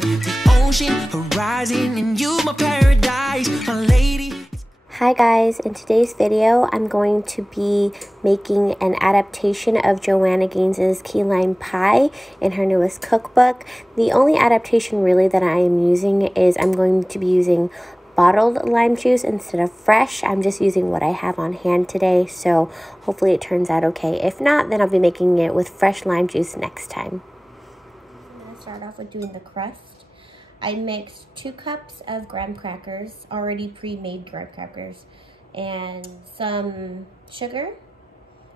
side. The ocean, horizon, and you my paradise, my lady. Hi guys, in today's video I'm going to be making an adaptation of Joanna Gaines' key lime pie in her newest cookbook. The only adaptation really that I am using is I'm going to be using bottled lime juice instead of fresh. I'm just using what I have on hand today, so hopefully it turns out okay. If not, then I'll be making it with fresh lime juice next time. I'm going to start off with doing the crust. I mixed 2 cups of graham crackers, already pre-made graham crackers, and some sugar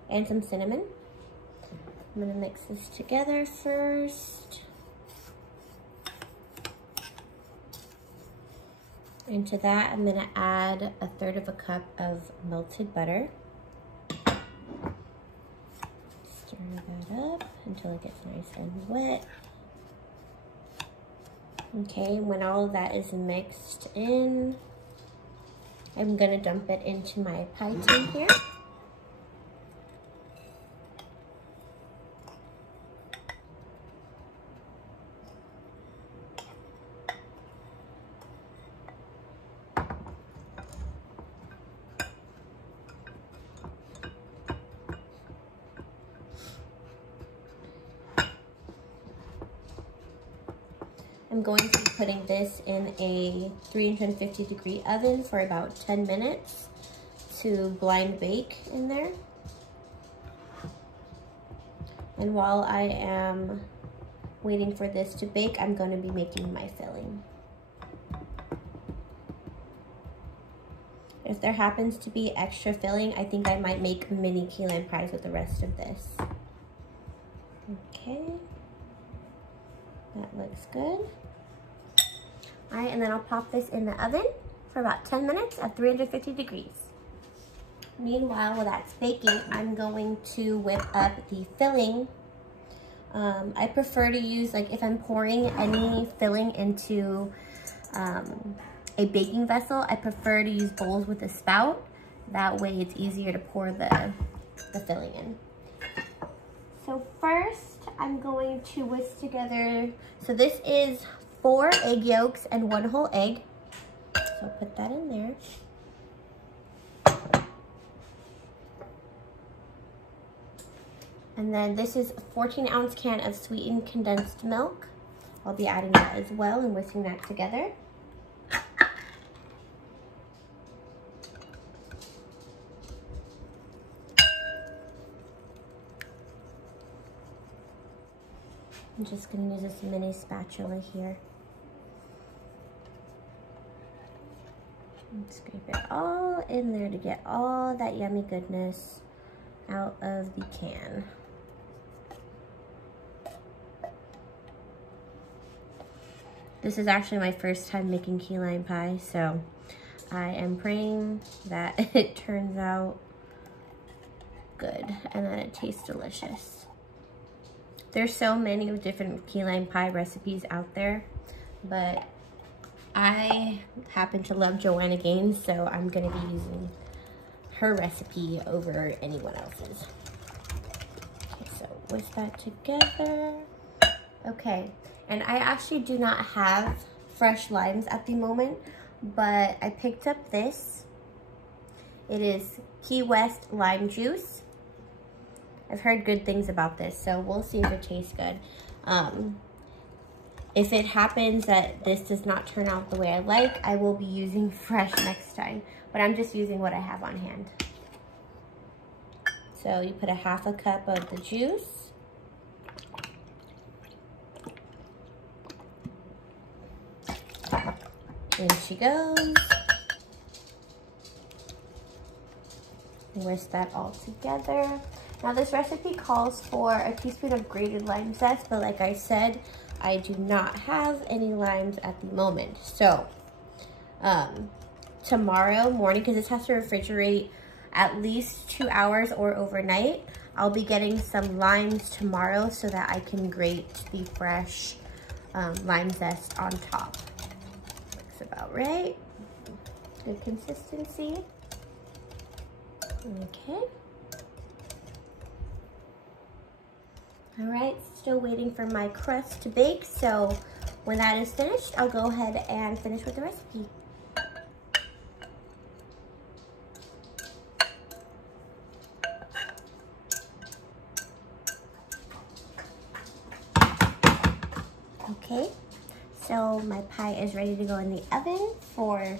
and some cinnamon. I'm gonna mix this together first. Into that, I'm gonna add 1/3 cup of melted butter. Stir that up until it gets nice and wet. Okay, when all of that is mixed in, I'm gonna dump it into my pie tin here. I'm going to be putting this in a 350-degree oven for about 10 minutes to blind bake in there. And while I am waiting for this to bake, I'm going to be making my filling. If there happens to be extra filling, I think I might make mini key lime pies with the rest of this. Okay. That looks good. All right, and then I'll pop this in the oven for about 10 minutes at 350 degrees. Meanwhile, while that's baking, I'm going to whip up the filling. I prefer to use, like, if I'm pouring any filling into a baking vessel, I prefer to use bowls with a spout. That way it's easier to pour the filling in. So first, I'm going to whisk together, so this is 4 egg yolks and 1 whole egg. So I'll put that in there. And then this is a 14-ounce can of sweetened condensed milk. I'll be adding that as well and whisking that together. I'm just going to use this mini spatula here. And scrape it all in there to get all that yummy goodness out of the can. This is actually my first time making key lime pie, so I am praying that it turns out good and that it tastes delicious. There's so many different key lime pie recipes out there, but I happen to love Joanna Gaines, so I'm gonna be using her recipe over anyone else's. Okay, so whisk that together. Okay, and I actually do not have fresh limes at the moment, but I picked up this. It is Key West lime juice. I've heard good things about this, so we'll see if it tastes good. If it happens that this does not turn out the way I like, I will be using fresh next time, but I'm just using what I have on hand. So you put 1/2 cup of the juice. In she goes. Whisk that all together. Now this recipe calls for a teaspoon of grated lime zest, but like I said, I do not have any limes at the moment. So tomorrow morning, because this has to refrigerate at least 2 hours or overnight, I'll be getting some limes tomorrow so that I can grate the fresh lime zest on top. Looks about right. Good consistency. Okay. All right, still waiting for my crust to bake, so When that is finished, I'll go ahead and finish with the recipe. Okay, so my pie is ready to go in the oven for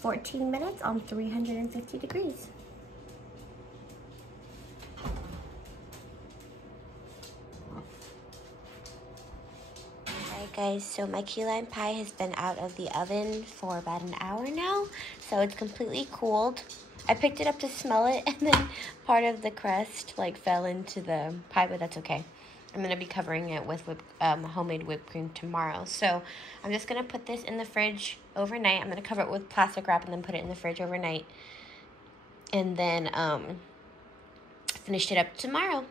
14 minutes on 350 degrees. Alright guys, so my key lime pie has been out of the oven for about an hour now, so it's completely cooled. I picked it up to smell it, and then part of the crust like fell into the pie, but that's okay. I'm going to be covering it with homemade whipped cream tomorrow. So I'm just going to put this in the fridge overnight. I'm going to cover it with plastic wrap and then put it in the fridge overnight. And then finish it up tomorrow.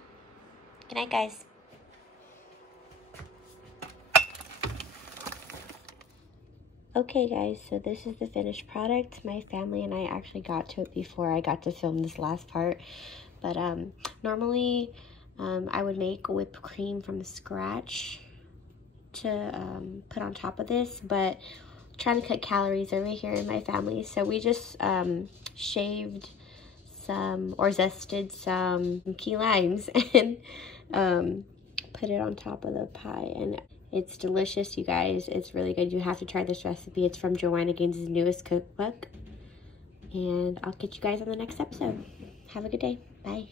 Good night, guys. Okay, guys, so this is the finished product. My family and I actually got to it before I got to film this last part. But normally... I would make whipped cream from scratch to put on top of this, but trying to cut calories over here in my family, so we just shaved some or zested some key limes and put it on top of the pie, and it's delicious, you guys. It's really good. You have to try this recipe. It's from Joanna Gaines' newest cookbook, and I'll catch you guys on the next episode. Have a good day. Bye.